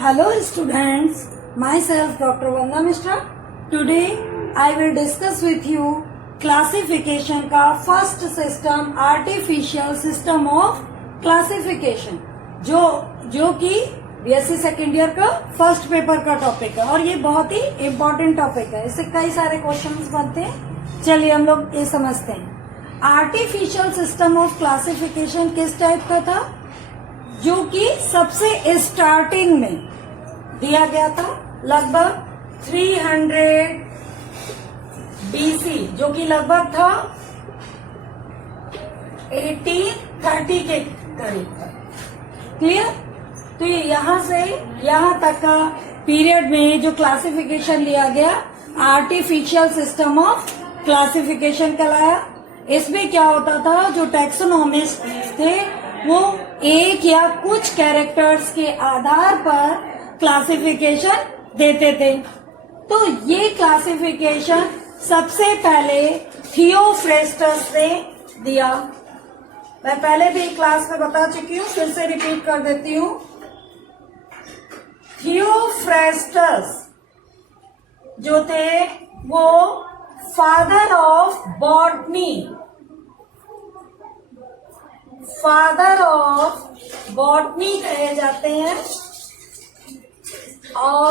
Hello students, myself Dr. Vandana Mishra. Today I will discuss with you classification का first system artificial system of classification जो कि BSc second year का first paper का topic है और ये बहुत ही इम्पोर्टेंट टॉपिक है। इससे कई सारे क्वेश्चंस बनते हैं। चलिए हम लोग ये समझते हैं। आर्टिफिशियल सिस्टम ऑफ क्लासिफिकेशन किस टाइप का था? जो कि सबसे स्टार्टिंग में दिया गया था लगभग 300 बीसी, जो कि लगभग था 1830 के करीब था। क्लियर? तो ये यहाँ से यहाँ तक का पीरियड में जो क्लासिफिकेशन लिया गया आर्टिफिशियल सिस्टम ऑफ क्लासिफिकेशन कहलाया। इसमें क्या होता था, जो टैक्सोनॉमिस्ट थे वो एक या कुछ कैरेक्टर्स के आधार पर क्लासिफिकेशन देते थे। तो ये क्लासिफिकेशन सबसे पहले थियोफ्रेस्टस ने दिया। मैं पहले भी क्लास में बता चुकी हूँ, फिर से रिपीट कर देती हूँ। थियोफ्रेस्टस जो थे वो फादर ऑफ बॉटनी कहे जाते हैं और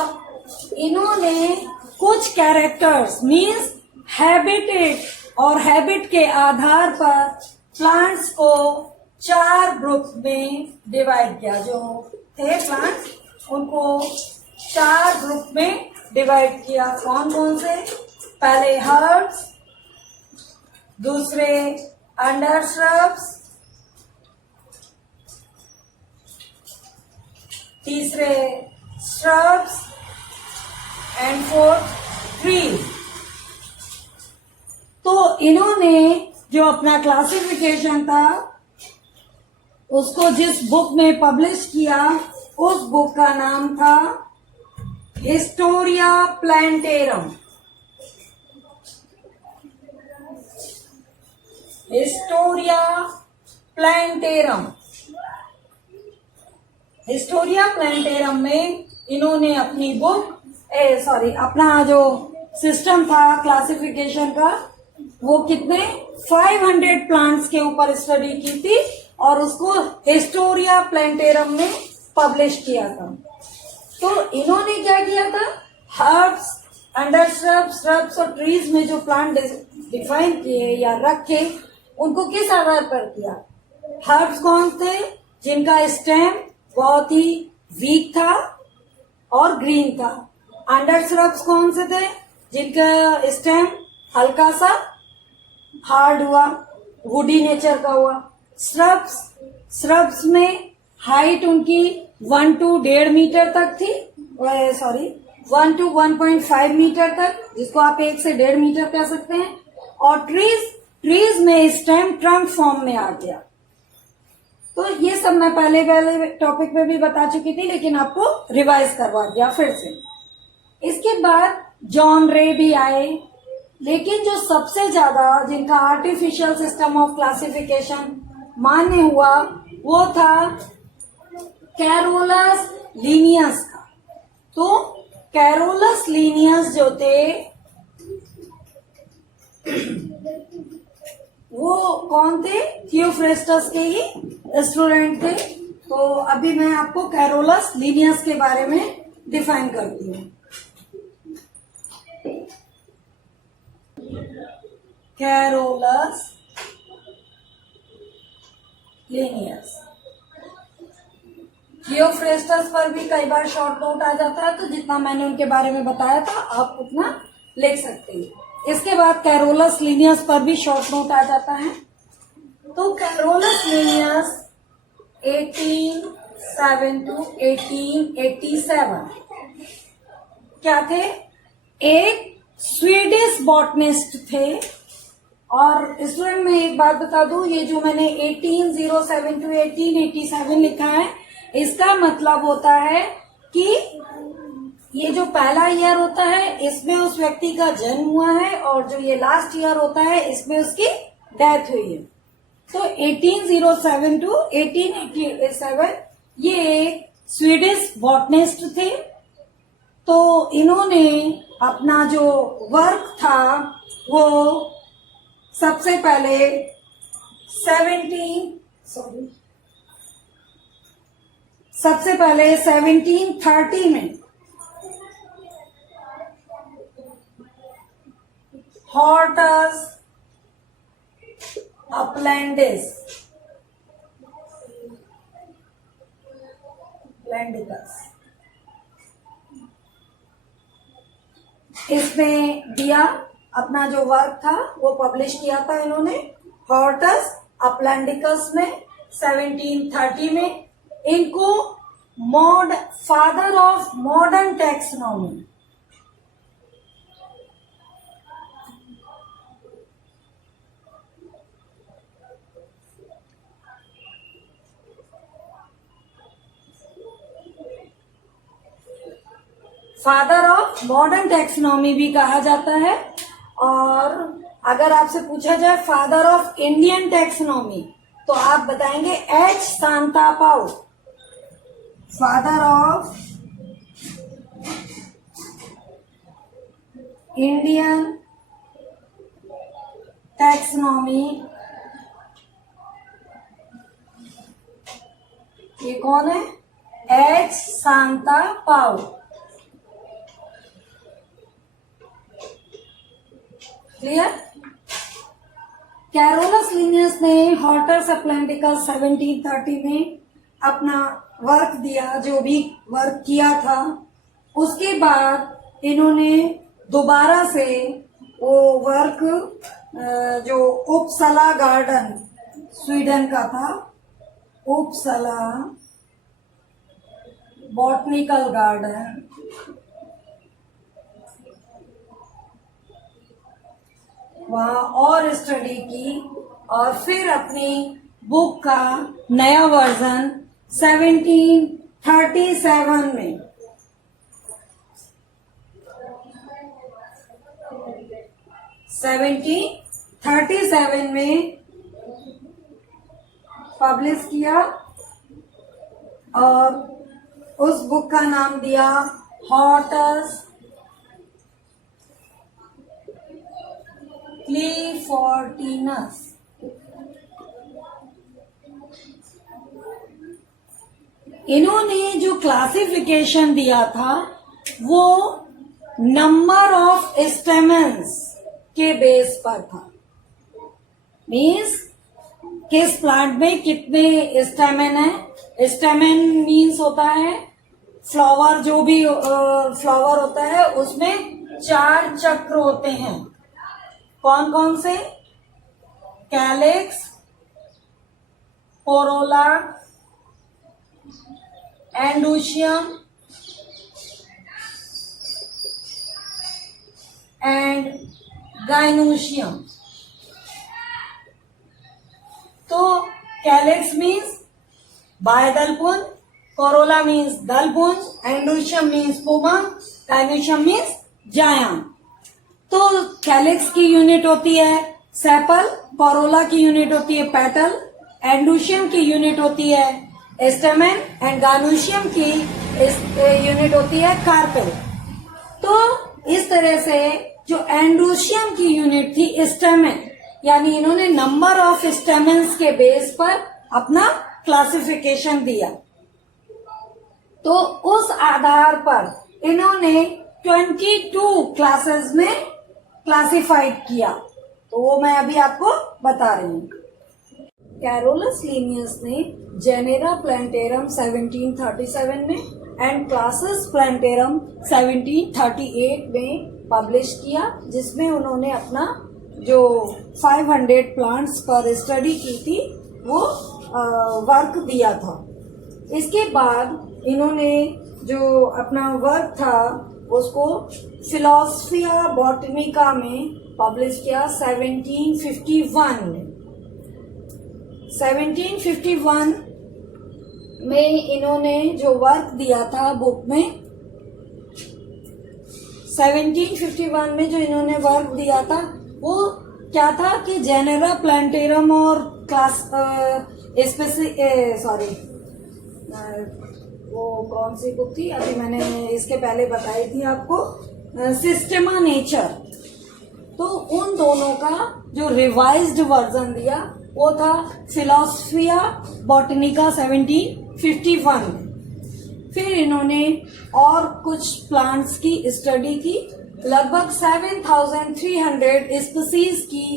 इन्होंने कुछ कैरेक्टर्स मीन्स हैबिट के आधार पर प्लांट्स को 4 ग्रुप में डिवाइड किया। जो थे प्लांट्स उनको 4 ग्रुप में डिवाइड किया। कौन कौन से? पहले हर्ब्स, दूसरे अंडर श्रब्स, तीसरे श्रब्स एंड फोर्थ ट्रीज। तो इन्होंने जो अपना क्लासिफिकेशन था उसको जिस बुक में पब्लिश किया उस बुक का नाम था हिस्टोरिया प्लांटेरम। हिस्टोरिया प्लांटेरम में इन्होंने अपनी अपना जो सिस्टम था क्लासिफिकेशन का वो कितने 500 प्लांट्स के ऊपर स्टडी की थी और उसको हिस्टोरिया प्लांटेरम में पब्लिश किया था। तो इन्होंने क्या किया था, हर्ब्स, अंडर श्रब्स और ट्रीज में जो प्लांट डिफाइन किए या रखे उनको किस आधार पर किया? हर्ब्स कौन थे? जिनका स्टेम बहुत ही वीक था और ग्रीन था। अंडर श्रब्स कौन से थे? जिनका स्टेम हल्का सा हार्ड हुआ, वुडी नेचर का हुआ। श्रब्स में हाइट उनकी 1 to 1.5 मीटर तक थी, 1 to 1.5 मीटर तक, जिसको आप 1 से 1.5 मीटर कह सकते हैं। और ट्रीज में स्टेम ट्रंक फॉर्म में आ गया। तो ये सब मैं पहले टॉपिक में भी बता चुकी थी, लेकिन आपको रिवाइज करवा दिया फिर से। इसके बाद जॉन रे भी आए, लेकिन जो सबसे ज्यादा जिनका आर्टिफिशियल सिस्टम ऑफ क्लासिफिकेशन मान्य हुआ वो था कैरोलस लीनियस का। तो कैरोलस लीनियस जो थे वो कौन थे? थियोफ्रेस्टस के ही स्टूडेंट थे। तो अभी मैं आपको कैरोलस लीनियस के बारे में डिफाइन करती हूँ। कैरोलस लीनियस, थियोफ्रेस्टस पर भी कई बार शॉर्ट नोट आ जाता है, तो जितना मैंने उनके बारे में बताया था आप उतना लिख सकते हैं। इसके बाद कैरोलस लीनियस पर भी शॉर्ट नोट आ जाता है। तो कैरोलस लीनियस 1807 to 1887 क्या थे? एक स्वीडिश बॉटनिस्ट थे। और स्टूडेंट में एक बात बता दूं, ये जो मैंने 1807 to 1887 लिखा है इसका मतलब होता है कि ये जो पहला ईयर होता है इसमें उस व्यक्ति का जन्म हुआ है और जो ये लास्ट ईयर होता है इसमें उसकी डेथ हुई है। तो 1807 to 1887 ये एक स्वीडिश बॉटनिस्ट थे। तो इन्होंने अपना जो वर्क था वो सबसे पहले 1730 में हॉर्टस अपलैंडिस इसमें दिया, अपना जो वर्क था वो पब्लिश किया था इन्होंने हॉर्टस अपलैंडिकस में 1730 में। इनको फादर ऑफ मॉडर्न टैक्सोनॉमी भी कहा जाता है। और अगर आपसे पूछा जाए फादर ऑफ इंडियन टैक्सोनॉमी तो आप बताएंगे H Santapau, father of Indian taxonomy. ये कौन है? H Santapau. Clear? Carolus Linnaeus ने हॉर्टस अपलैंडिकस 1730 में अपना वर्क दिया, जो भी वर्क किया था। उसके बाद इन्होंने दोबारा से वो वर्क जो उपसला गार्डन स्वीडन का था, उपसला बॉटनिकल गार्डन, वहां और स्टडी की और फिर अपनी बुक का नया वर्जन 1737 में 1737 में पब्लिश किया और उस बुक का नाम दिया हॉर्टस क्लीफोर्टिनस। इन्होंने जो क्लासिफिकेशन दिया था वो नंबर ऑफ स्टेमेंस के बेस पर था। मीन्स किस प्लांट में कितने स्टेमेन है। स्टेमेन मीन्स होता है फ्लावर, जो भी फ्लावर होता है उसमें 4 चक्र होते हैं। कौन कौन से? Calyx, corolla, androecium and gynoecium. तो कैलिक्स मीन्स बाह्यदलपुंज, कोरोला मीन्स दलपुंज, एंडोशियम मीन्स पुमा, गाइनोशियम मीन्स जायाम। तो कैलिक्स की यूनिट होती है सेपल, कोरोला की यूनिट होती है पेटल, एंडोशियम की यूनिट होती है स्टेमेन एंड गाइनोशियम की यूनिट होती है कार्पेल। तो इस तरह से जो एंडोशियम की यूनिट थी स्टेमेन, यानी इन्होंने नंबर ऑफ स्टेमेन्स के बेस पर अपना क्लासिफिकेशन दिया। तो उस आधार पर इन्होंने 22 क्लासेस में क्लासिफाइड किया। तो वो मैं अभी आपको बता रही हूँ। कैरोलस लिनियस ने जेनेरा प्लांटेरम 1737 में एंड क्लासेस प्लांटेरम 1738 में पब्लिश किया, जिसमें उन्होंने अपना जो 500 प्लांट्स पर स्टडी की थी वो वर्क दिया था। इसके बाद इन्होंने जो अपना वर्क था उसको फिलोसफिया बॉटनिका में पब्लिश किया 1751 में। 1751 में इन्होंने जो वर्क दिया था बुक में, 1751 में जो इन्होंने वर्क दिया था वो क्या था कि जेनेरा प्लांटेरम और वो कौन सी बुक थी, अभी मैंने इसके पहले बताई थी आपको, सिस्टेमा नेचर। तो उन दोनों का जो रिवाइज्ड वर्जन दिया वो था फिलोसफिया बॉटनिका 1751। फिर इन्होंने और कुछ प्लांट्स की स्टडी की, लगभग 7300 स्पीसीज की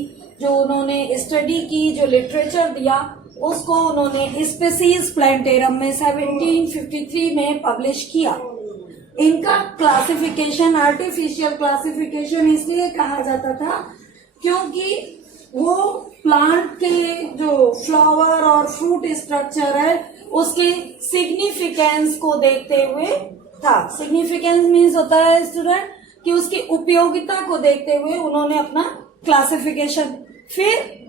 जो उन्होंने स्टडी की, जो लिटरेचर दिया उसको उन्होंने स्पीसीज प्लांटेरम में 1753 में पब्लिश किया। इनका क्लासिफिकेशन आर्टिफिशियल क्लासिफिकेशन इसलिए कहा जाता था क्योंकि वो प्लांट के जो फ्लावर और फ्रूट स्ट्रक्चर है उसके सिग्निफिकेंस को देखते हुए था। सिग्निफिकेंस मीन्स होता है स्टूडेंट कि उसकी उपयोगिता को देखते हुए उन्होंने अपना क्लासिफिकेशन, फिर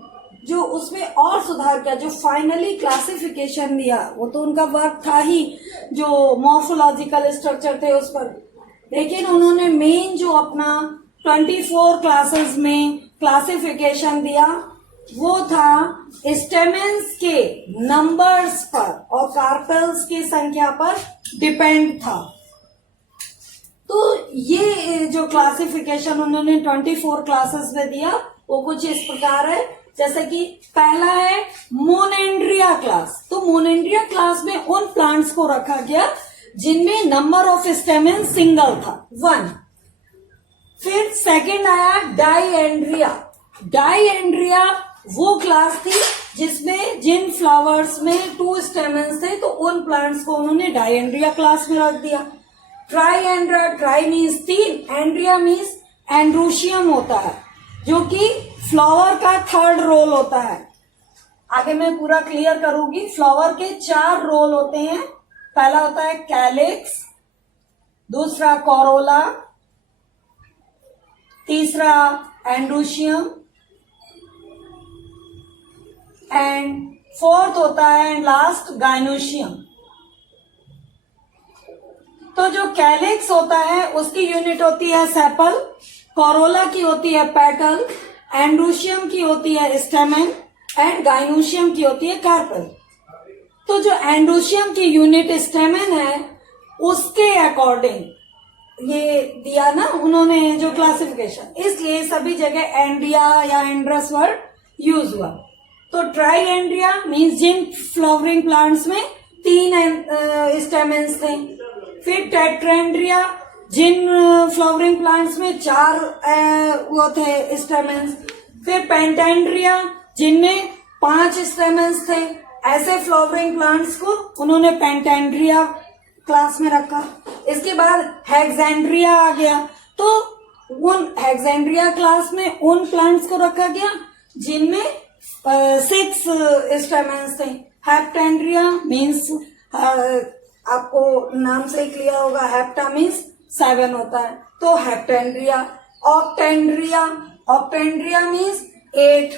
जो उसमें और सुधार किया, जो फाइनली क्लासिफिकेशन दिया वो तो उनका वर्क था ही जो मॉर्फोलॉजिकल स्ट्रक्चर थे उस पर, लेकिन उन्होंने मेन जो अपना 24 क्लासेस में क्लासिफिकेशन दिया वो था स्टेमेंस के नंबर्स पर और कार्पेल्स की संख्या पर डिपेंड था। तो ये जो क्लासिफिकेशन उन्होंने 24 क्लासेस में दिया वो कुछ इस प्रकार है, जैसे कि पहला है मोनेंड्रिया क्लास। तो मोनेंड्रिया क्लास में उन प्लांट्स को रखा गया जिनमें नंबर ऑफ स्टेमेन सिंगल था, 1। फिर सेकंड आया डाइएंड्रिया। डाइएंड्रिया वो क्लास थी जिसमें जिन फ्लावर्स में 2 स्टेमेन्स थे, तो उन प्लांट्स को उन्होंने डाइएंड्रिया क्लास में रख दिया। Triandria, tri means 3, andria means androecium होता है जो कि फ्लावर का 3rd रोल होता है। आगे मैं पूरा क्लियर करूंगी। फ्लावर के 4 रोल होते हैं। पहला होता है कैलिक्स, दूसरा कोरोला, तीसरा एंड्रोशियम एंड 4th होता है लास्ट गाइनोशियम। तो जो कैलिक्स होता है उसकी यूनिट होती है सेपल, कोरोला की होती है पेटल, एंड्रोशियम की होती है स्टेमेन एंड गाइनोशियम की होती है कार्पेल। तो जो एंड्रोशियम की यूनिट स्टेमेन है उसके अकॉर्डिंग ये दिया ना उन्होंने जो क्लासिफिकेशन, इसलिए सभी जगह एंड्रिया या एंड्रस वर्ड यूज हुआ। तो ट्राइएंड्रिया मीन्स जिन फ्लावरिंग प्लांट्स में 3 स्टेमेन्स थे। फिर टेट्रेंड्रिया जिन फ्लावरिंग प्लांट्स में 4 वो थे स्टेमेन्स। फिर पेंटेंड्रिया जिनमें 5 स्टेमेन्स थे। ऐसे फ्लावरिंग प्लांट्स को उन्होंने पेंटेंड्रिया क्लास में रखा। इसके बाद हेक्सेंड्रिया आ गया, तो उन हेक्सेंड्रिया क्लास में उन प्लांट्स को रखा गया जिनमें 6 स्टेमेन्स थे। हेप्टेंड्रिया मीन्स आपको नाम से क्लियर होगा, हेप्टा मीन्स 7 होता है, तो हेप्टेंड्रिया। ऑक्टेंड्रिया, ऑक्टेंड्रिया मीन्स 8,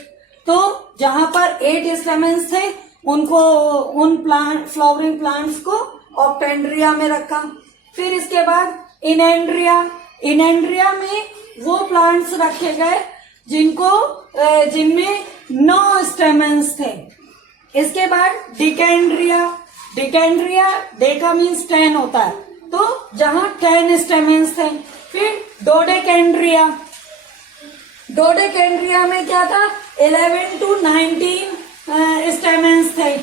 तो जहां पर 8 स्टेमेन्स थे उनको उन प्लांट फ्लावरिंग प्लांट्स को ऑक्टेंड्रिया में रखा। फिर इसके बाद इनेंड्रिया, इनेंड्रिया में वो प्लांट्स रखे गए जिनको जिनमें 9 स्टेमेन्स थे। इसके बाद डिकेंड्रिया, डिकेंड्रिया डेका मीन्स 10 होता है, तो जहां 10 स्टेमेन्स थे। फिर डोडेकेंड्रिया, डोडेकेंड्रिया में क्या था 11 to 19 स्टेमेन्स थे।